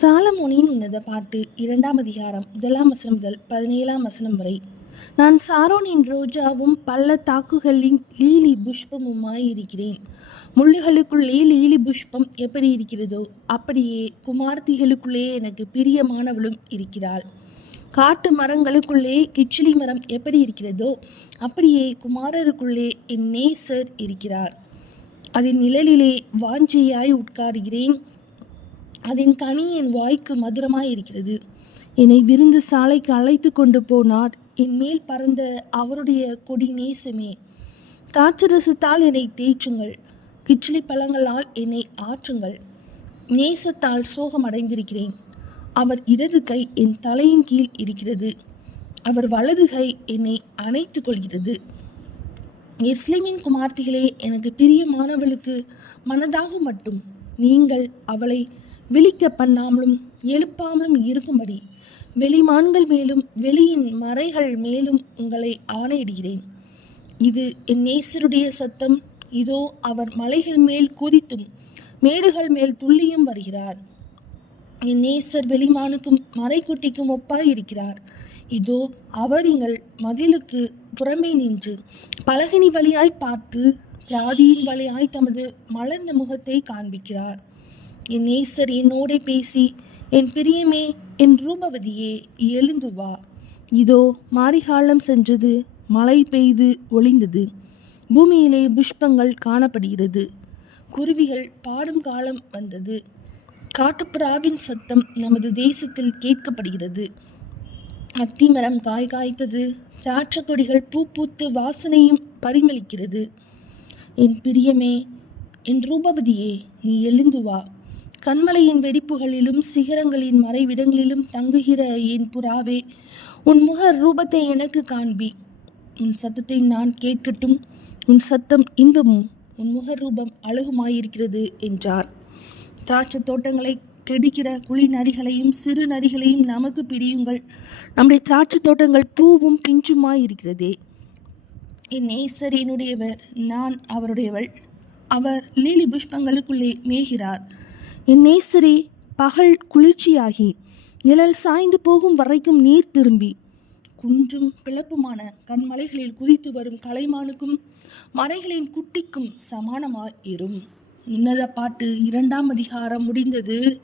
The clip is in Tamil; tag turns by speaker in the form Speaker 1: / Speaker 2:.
Speaker 1: சாலமோனியின் உன்னத பாட்டு இரண்டாம் அதிகாரம் முதலாம் வசனம் முதல் பதினேழாம் வசனம் வரை. நான் சாரோனின் ரோஜாவும் பள்ளத்தாக்குகளின் லீலி புஷ்பமுமாய் இருக்கிறேன். முள்ளுகளுக்குள்ளே லீலி புஷ்பம் எப்படி இருக்கிறதோ அப்படியே குமார்த்திகளுக்குள்ளே எனக்கு பிரியமானவளும் இருக்கிறாள். காட்டு மரங்களுக்குள்ளே கிச்சிலி மரம் எப்படி இருக்கிறதோ அப்படியே குமாரருக்குள்ளே என் நேசர் இருக்கிறார். அதன் நிழலிலே வாஞ்சையாய் உட்காருகிறேன். அதன் கனி என் வாய்க்கு மதுரமாய் இருக்கிறது. என்னை விருந்து சாலைக்கு அழைத்து கொண்டு போனார். என் மேல் பறந்த அவருடைய கொடி நேசமே. திராட்சரசத்தால் என்னை தேய்ச்சுங்கள். கிச்சிலி பழங்களால் என்னை ஆற்றுங்கள். நேசத்தால் சோகமடைந்திருக்கிறேன். அவர் இடது கை என் தலையின் கீழ் இருக்கிறது. அவர் வலது கை என்னை அணைத்து கொள்கிறது. எஸ்லிமின் குமார்த்திகளே எனக்கு பிரியமானவளுக்கு மனதாக மட்டும். நீங்கள் அவளை விழிக்க பண்ணாமலும் எழுப்பாமலும் இருக்கும்படி வெளிமான்கள் மேலும் வெளியின் மறைகள் மேலும் உங்களை ஆணையிடுகிறேன். இது என் நேசருடைய சத்தம். இதோ அவர் மலைகள் மேல் குதித்தும் மேடுகள் மேல் துள்ளியும் வருகிறார். என் நேசர் வெளிமானுக்கும் மறைக்குட்டிக்கும் ஒப்பாய் இருக்கிறார் இதோ அவர் எங்கள் மதிலுக்கு புறமே நின்று பலகினி வழியாய் பார்த்து ஜாதியின் வழியாய் தமது மலர்ந்த முகத்தை காண்பிக்கிறார். என் நேசர் என்னோடே பேசி என் பிரியமே என் ரூபவதியே எழுந்து வா. இதோ மாரிகாலம் சென்றது மழை பெய்து ஒளிந்தது. பூமியிலே புஷ்பங்கள் காணப்படுகிறது. குருவிகள் பாடும் காலம் வந்தது. காட்டுப்புறாவின் சத்தம் நமது தேசத்தில் கேட்கப்படுகிறது. அத்திமரம் காய் காய்த்தது திராட்சக்கொடிகள் பூ பூத்து வாசனையும் பரிமளிக்கிறது. என் பிரியமே என் ரூபவதியே நீ எழுந்து வா. கண்மலையின் வெடிப்புகளிலும் சிகரங்களின் மறைவிடங்களிலும் தங்குகிற என் புறாவே உன் முக ரூபத்தை எனக்கு காண்பி. உன் சத்தத்தை நான் கேட்கட்டும் உன் சத்தம் இன்பமும் உன் முக ரூபம் அழகுமாயிருக்கிறது என்றார். திராட்சை தோட்டங்களை கெடுக்கிற குழி நரிகளையும் சிறு நரிகளையும் நமக்கு பிடியுங்கள் நம்முடைய திராட்சை தோட்டங்கள் பூவும் பிஞ்சுமாயிருக்கிறதே. என் நேசர் என்னுடையவர் நான் அவருடையவள். அவர் லீலி புஷ்பங்களுக்குள்ளே மேய்கிறார். என் நேசரே பகல் குளிர்ச்சியாகி நிழல் சாய்ந்து போகும் வரைக்கும் நீர் திரும்பி. குன்றும் பிளப்புமான கண்மலைகளில் குதித்து வரும் கலைமானுக்கும் மலைகளின் குட்டிக்கும் சமானமாயிரும். இன்னத பாட்டு இரண்டாம் அதிகாரம் முடிந்தது.